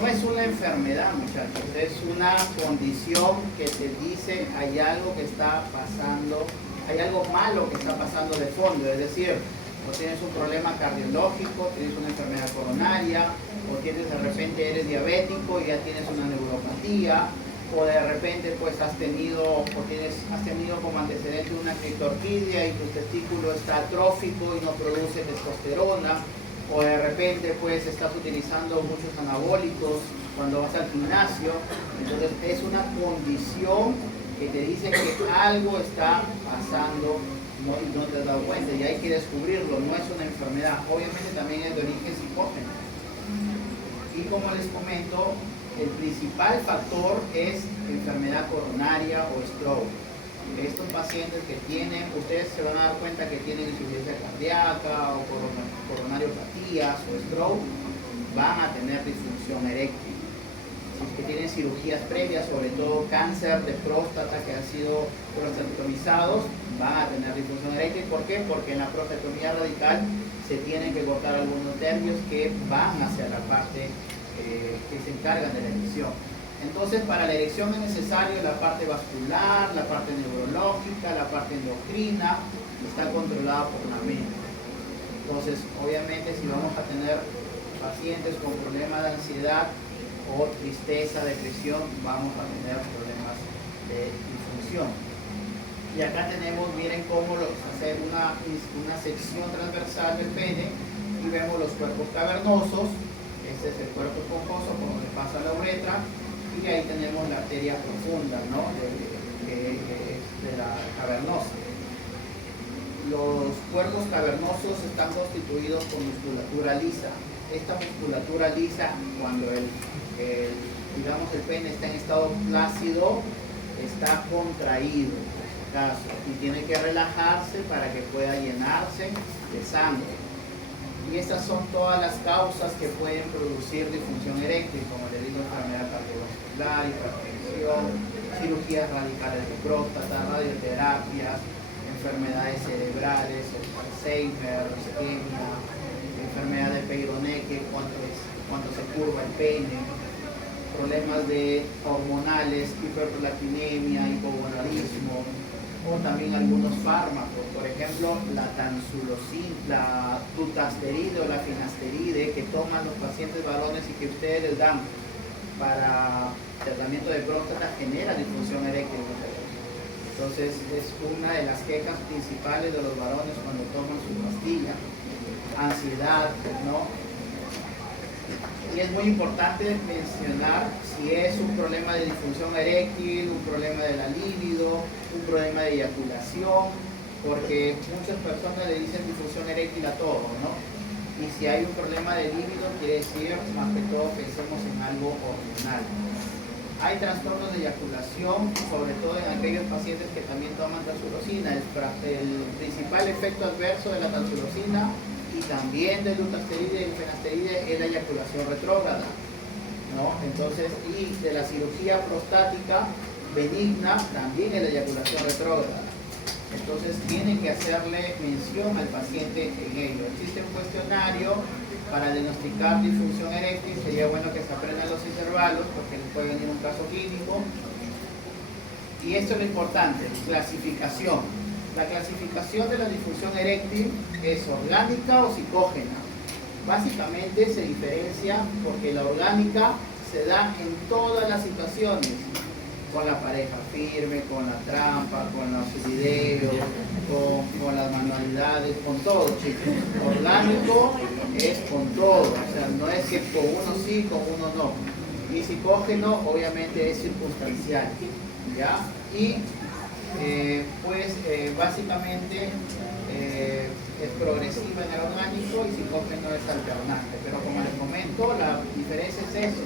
no es una enfermedad, muchachos, es una condición que te dice hay algo que está pasando, hay algo malo que está pasando de fondo, es decir, o tienes un problema cardiológico, tienes una enfermedad coronaria, o tienes de repente eres diabético y ya tienes una neuropatía, o de repente pues has tenido como antecedente una criptorquidia y tu testículo está atrófico y no produce testosterona, o de repente pues estás utilizando muchos anabólicos cuando vas al gimnasio. Entonces es una condición que te dice que algo está pasando, ¿no? Y no te has dado cuenta, y hay que descubrirlo. No es una enfermedad, obviamente también es de origen psicógeno. Y como les comento, el principal factor es enfermedad coronaria o stroke. Estos pacientes que tienen, ustedes se van a dar cuenta que tienen insuficiencia cardíaca o coronariopatías o stroke, van a tener disfunción eréctil. Si es que tienen cirugías previas, sobre todo cáncer de próstata que han sido prostatectomizados, van a tener disfunción eréctil. ¿Por qué? Porque en la prostatectomía radical se tienen que cortar algunos nervios que van hacia la parte que se encargan de la erección. Entonces, para la erección es necesario la parte vascular, la parte neurológica, la parte endocrina, está controlada por la mente. Entonces, obviamente, si vamos a tener pacientes con problemas de ansiedad o tristeza, depresión, vamos a tener problemas de disfunción. Y acá tenemos, miren cómo hacer una sección transversal del pene y vemos los cuerpos cavernosos. Este es el cuerpo esponjoso por donde pasa la uretra, y ahí tenemos la arteria profunda, ¿no? de la cavernosa. Los cuerpos cavernosos están constituidos con musculatura lisa. Esta musculatura lisa, cuando el pene está en estado plácido, está contraído, en este caso, y tiene que relajarse para que pueda llenarse de sangre. Y estas son todas las causas que pueden producir disfunción eréctil, como les digo, enfermedad cardiovascular, hipertensión, cirugías radicales de próstata, radioterapias, enfermedades cerebrales, Alzheimer, isquemia, enfermedad de Peyronieque, cuando se curva el pene, problemas hormonales, hiperprolactinemia, hipogonadismo, o también algunos fármacos, por ejemplo la dutasteride o la finasteride que toman los pacientes varones y que ustedes les dan para tratamiento de próstata, genera disfunción eréctil. Entonces es una de las quejas principales de los varones cuando toman su pastilla. Ansiedad, ¿no? Y es muy importante mencionar si es un problema de disfunción eréctil, un problema de la libido, un problema de eyaculación, porque muchas personas le dicen disfunción eréctil a todo, ¿no? Y si hay un problema de libido, quiere decir, más que todo, pensemos en algo hormonal. Hay trastornos de eyaculación, sobre todo en aquellos pacientes que también toman tansulosina. El principal efecto adverso de la tansulosina y también del dutasteride y el finasteride es la eyaculación retrógrada, ¿no? Entonces, y de la cirugía prostática benigna también es la eyaculación retrógrada. Entonces tienen que hacerle mención al paciente en ello. Existe un cuestionario para diagnosticar disfunción eréctil, sería bueno que se aprendan los intervalos porque les puede venir un caso clínico. Y esto es lo importante, clasificación. La clasificación de la disfunción eréctil es orgánica o psicógena. Básicamente se diferencia porque la orgánica se da en todas las situaciones, con la pareja firme, con la trampa, con los videos, con las manualidades, con todo, chicos. Orgánico es con todo, o sea, no es que con uno sí, con uno no. Y psicógeno obviamente es circunstancial, ¿ya? Y básicamente es progresiva en el orgánico y psicógeno es alternante, pero como les comento, la diferencia es eso.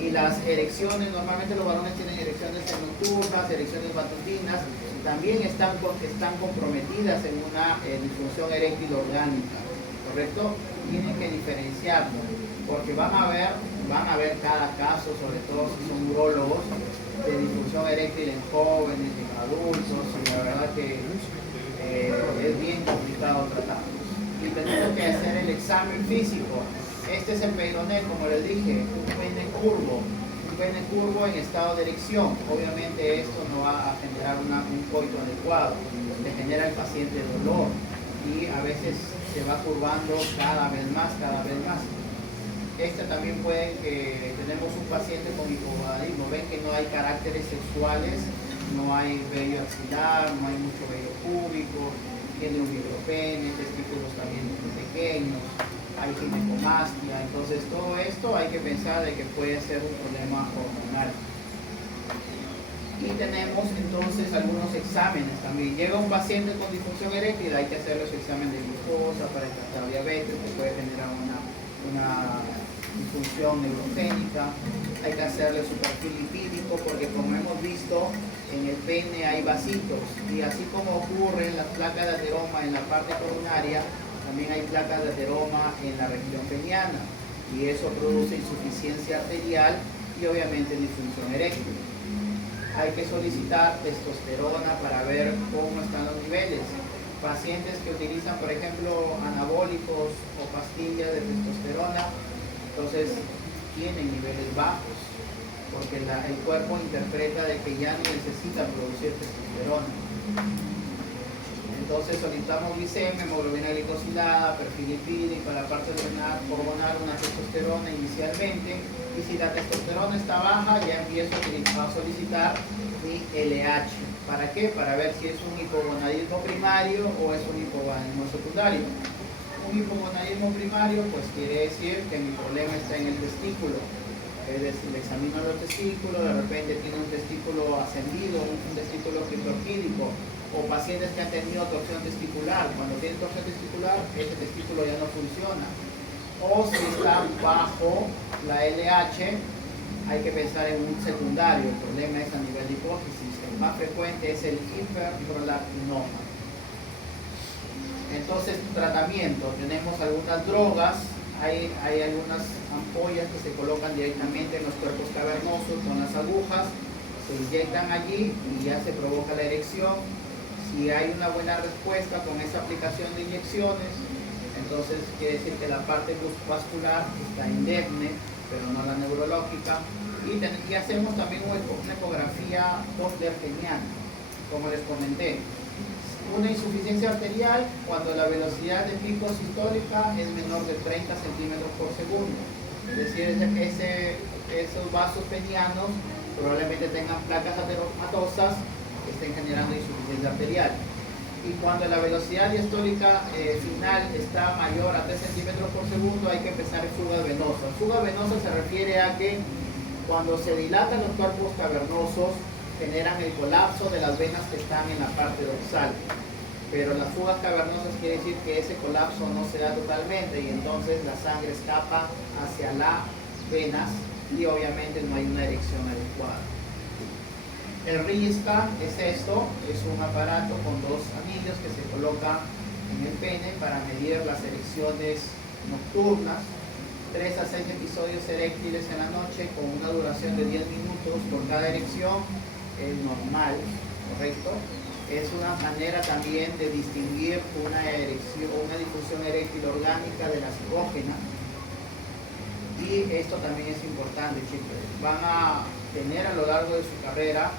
Y las erecciones, normalmente los varones tienen erecciones nocturnas, erecciones matutinas, también están comprometidas en una disfunción eréctil orgánica, ¿correcto? Tienen que diferenciarlo, porque van a ver cada caso, sobre todo si son urólogos, de disfunción eréctil en jóvenes, en adultos, y la verdad que es bien complicado tratarlos. Y tenemos que hacer el examen físico. Este es el peyroné, como les dije, un pene curvo en estado de erección. Obviamente esto no va a generar un coito adecuado, le genera al paciente dolor y a veces se va curvando cada vez más. También pueden que tenemos un paciente con hipogonadismo, ven que no hay caracteres sexuales, no hay vello axilar, no hay mucho vello púbico, tiene un micropene, testículos también muy pequeños. hay ginecomastia. Entonces todo esto hay que pensar de que puede ser un problema hormonal. Y tenemos entonces algunos exámenes también. Llega un paciente con disfunción eréctil, hay que hacerle su examen de glucosa para detectar diabetes, que puede generar una disfunción neurogénica. Hay que hacerle su perfil lipídico, porque como hemos visto, en el pene hay vasitos, y así como ocurre en las placas de ateroma en la parte coronaria, también hay placas de ateroma en la región peniana, y eso produce insuficiencia arterial y obviamente disfunción eréctil. Hay que solicitar testosterona para ver cómo están los niveles. Pacientes que utilizan, por ejemplo, anabólicos o pastillas de testosterona, entonces tienen niveles bajos, porque el cuerpo interpreta de que ya no necesita producir testosterona. Entonces solicitamos glicemia, hemoglobina glicosilada, perfil lipídico, para la parte hormonal una testosterona inicialmente, y si la testosterona está baja ya empiezo a solicitar mi LH. ¿Para qué? Para ver si es un hipogonadismo primario o es un hipogonadismo secundario. Un hipogonadismo primario pues quiere decir que mi problema está en el testículo. Es decir, le examino los testículos, de repente tiene un testículo ascendido, un testículo criptorquídico, o pacientes que han tenido torsión testicular. Cuando tienen torsión testicular, ese testículo ya no funciona. O si está bajo la LH, hay que pensar en un secundario. El problema es a nivel de hipófisis. El más frecuente es el hiperprolactinoma. Entonces, tratamiento. Tenemos algunas drogas. Hay algunas ampollas que se colocan directamente en los cuerpos cavernosos con las agujas, se inyectan allí y ya se provoca la erección. Si hay una buena respuesta con esa aplicación de inyecciones, entonces quiere decir que la parte vascular está indemne, pero no la neurológica. Y hacemos también una ecografía post-peniana, como les comenté. Una insuficiencia arterial cuando la velocidad de pico sistólica es menor de 30 centímetros por segundo. Es decir, esos vasos penianos probablemente tengan placas ateromatosas que estén generando insuficiencia arterial. Y cuando la velocidad diastólica final está mayor a 3 centímetros por segundo, hay que empezar fugas venosas. Fuga venosa se refiere a que cuando se dilatan los cuerpos cavernosos, generan el colapso de las venas que están en la parte dorsal. Pero las fugas cavernosas quiere decir que ese colapso no se da totalmente y entonces la sangre escapa hacia las venas y obviamente no hay una erección adecuada. El RISCA es esto, es un aparato con dos anillos que se coloca en el pene para medir las erecciones nocturnas. 3 a 6 episodios eréctiles en la noche con una duración de 10 minutos por cada erección es normal, ¿correcto? Es una manera también de distinguir una erección, una disfunción eréctil orgánica de la psicógena. Y esto también es importante, chicos. Van a tener a lo largo de su carrera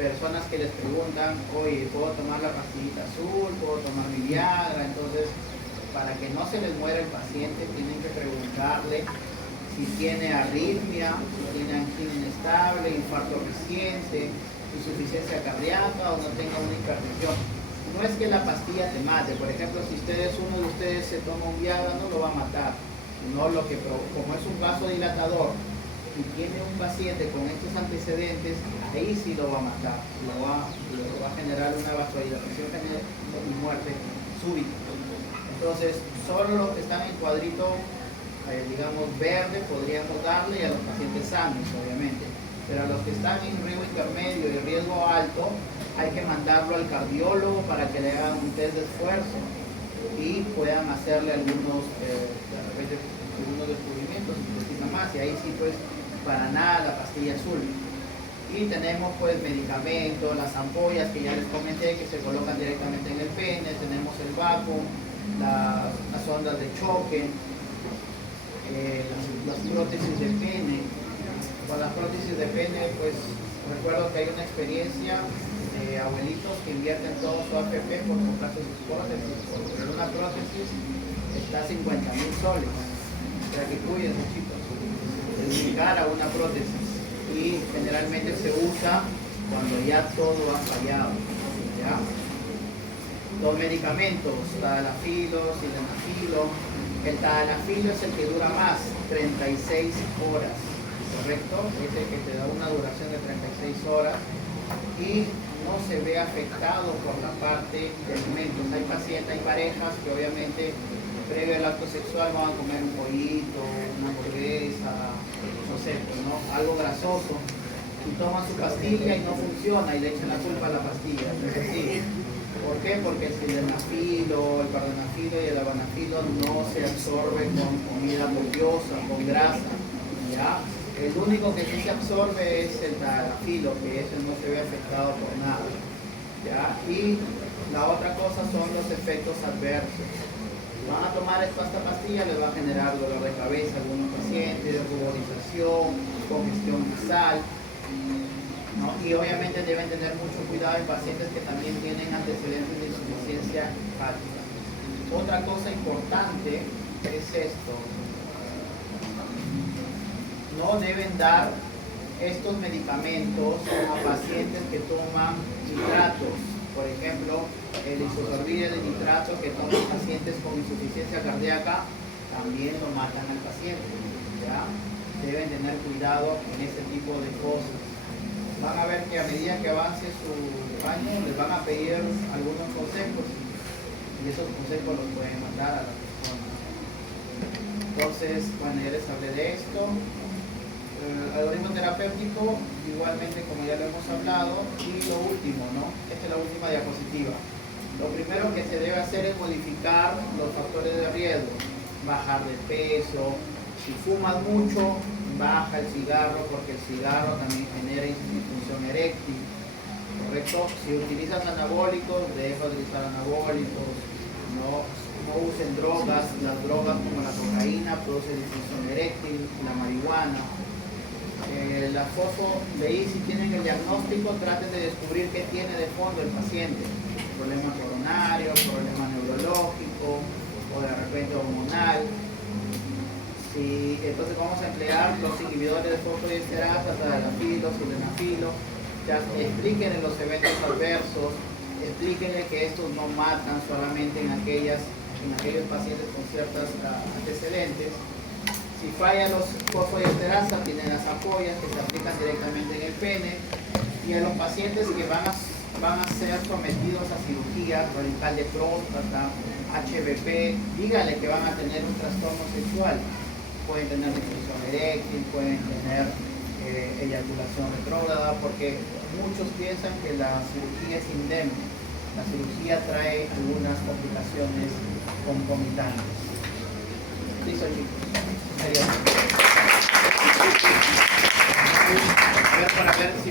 personas que les preguntan, oye, ¿puedo tomar la pastillita azul? ¿Puedo tomar mi Viagra? Entonces, para que no se les muera el paciente, tienen que preguntarle si tiene arritmia, si tiene angina inestable, infarto reciente, insuficiencia cardíaca o no tenga una hipertensión. No es que la pastilla te mate. Por ejemplo, si uno de ustedes se toma un Viagra, no lo va a matar. No, como es un vasodilatador y tiene un paciente con estos antecedentes, ahí sí lo va a matar. Lo va a generar una vasodilatación y muerte súbita. Entonces, solo los que están en cuadrito, digamos, verde, podríamos darle, y a los pacientes sanos, obviamente. Pero a los que están en riesgo intermedio y riesgo alto, hay que mandarlo al cardiólogo para que le hagan un test de esfuerzo y puedan hacerle algunos descubrimientos si necesita más. Y ahí sí, pues, para nada la pastilla azul. Y tenemos, pues, medicamentos, las ampollas que ya les comenté, que se colocan directamente en el pene. Tenemos el vacuum, las ondas de choque, las prótesis de pene. Con las prótesis de pene, pues recuerdo que hay una experiencia de abuelitos que invierten todo su AFP por comprarse sus prótesis, porque una prótesis está 50.000 soles. O sea que cuídense, chicos. Es muy cara una prótesis y generalmente se usa cuando ya todo ha fallado, ¿ya? Los medicamentos, tadalafilo, sildenafilo, El tadalafilo es el que dura más, 36 horas, ¿correcto? Es el que te da una duración de 36 horas y no se ve afectado por la parte de alimentos. Hay pacientes, hay parejas que obviamente previo al acto sexual van a comer un pollito, una hamburguesa, no sé, ¿no? Algo grasoso, y toman su pastilla y no funciona y le echan la culpa a la pastilla. Es decir, ¿por qué? Porque el sildenafilo, el pardenafilo y el avanafilo no se absorben con comida boliosa, con grasa, ¿ya? El único que sí se absorbe es el tadalafilo, que ese no se ve afectado por nada, ¿ya? Y la otra cosa son los efectos adversos. Van a tomar esta pastilla, les va a generar dolor de cabeza a algunos pacientes, ruborización, congestión nasal, ¿no? Y obviamente deben tener mucho cuidado en pacientes que también tienen antecedentes de insuficiencia hepática. Otra cosa importante es esto: no deben dar estos medicamentos a pacientes que toman nitratos. Por ejemplo, el isosorbide de nitrato que toman pacientes con insuficiencia cardíaca también lo matan al paciente, ¿ya? Deben tener cuidado en este tipo de cosas. Van a ver que a medida que avance su año les van a pedir algunos consejos y esos consejos los pueden mandar a la persona. Entonces, bueno, ya les hablé de esto. El algoritmo terapéutico, igualmente como ya lo hemos hablado. Y lo último, ¿no? Esta es la última diapositiva. Lo primero que se debe hacer es modificar los factores de riesgo. Bajar de peso. Si fumas mucho, baja el cigarro, porque el cigarro también genera disfunción eréctil, ¿correcto? Si utilizas anabólicos, deja de utilizar anabólicos. No usen drogas. Las drogas como la cocaína producen disfunción eréctil, la marihuana. La fosfo-DI, si tienen el diagnóstico, traten de descubrir qué tiene de fondo el paciente: problema coronario, problema neurológico o de repente hormonal. Entonces vamos a emplear los inhibidores de fosfodiesterasa, tadalafilo, sildenafilo. Ya explíquenle los eventos adversos, explíquenle que estos no matan solamente en aquellos pacientes con ciertos antecedentes. Si fallan los fosfodiesterasa, tienen las ampollas que se aplican directamente en el pene. Y a los pacientes que van a ser sometidos a cirugía radical de próstata, HBP, díganle que van a tener un trastorno sexual. Pueden tener disfunción eréctil, pueden tener eyaculación retrógrada, porque muchos piensan que la cirugía es indemne. La cirugía trae algunas complicaciones concomitantes. Listo, chicos. Sería. A ver, para ver si